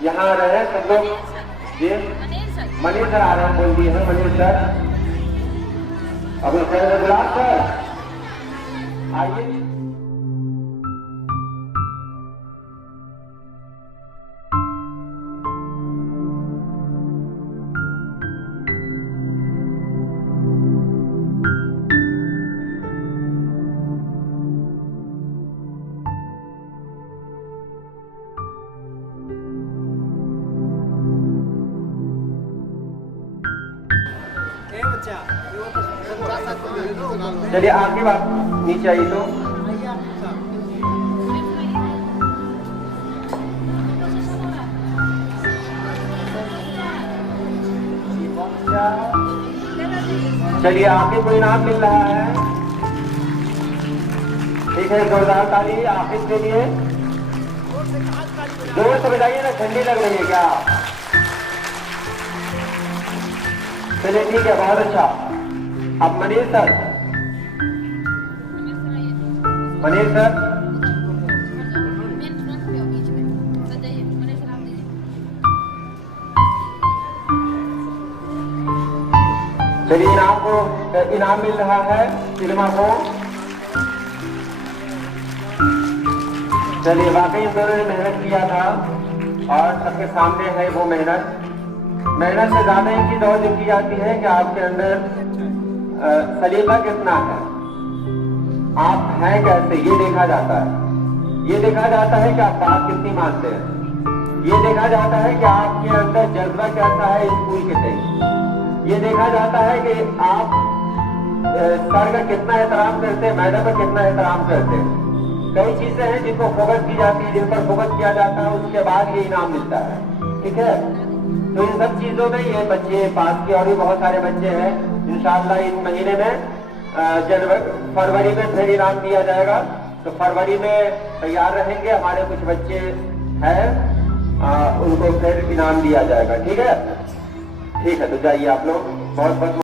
यहाँ आ रहे हैं सब लोग जी। मनीष सर आ रहे हैं, बोल दिए हैं मनीष सर। अभी सर गुलाब सर आइए। चलिए आखिरी बात नीचे आई तो चलिए आखिर को इनाम मिल रहा है। ठीक है, जोरदार ताली आखिर के लिए। जोर से बजाइए ना, ठंडी लग रही है क्या? चलिए ठीक है, बहुत अच्छा। अब मनीष सर, मनीष सर चलिए इनाम मिल रहा है सिनेमा को। चलिए वाकई इन दोनों ने मेहनत किया था और सबके सामने है वो मेहनत से ज्यादा एक चीज और देखी जाती है कि आपके अंदर सलीका कितना है, आप हैं कैसे, ये देखा जाता है। ये देखा जाता है कि आप बात कितनी मानते हैं। ये देखा जाता है कि आपके अंदर जज्बा कैसा है स्कूल के प्रति। ये देखा जाता है कि आप सर का कितना एहतराम करते हैं, मैडम का कितना एहतराम करते हैं। कई चीजें हैं जिनको फोकस की जाती है, जिन पर फोकस किया जाता है, उसके बाद ये इनाम मिलता है। ठीक है, तो इन सब चीजों में ये बच्चे पास किए और भी बहुत सारे बच्चे हैं। इंशाअल्लाह इस महीने में फरवरी में फिर इनाम दिया जाएगा, तो फरवरी में तैयार रहेंगे। हमारे कुछ बच्चे हैं, उनको फिर इनाम दिया जाएगा। ठीक है, ठीक है, तो जाइए आप लोग। बहुत बहुत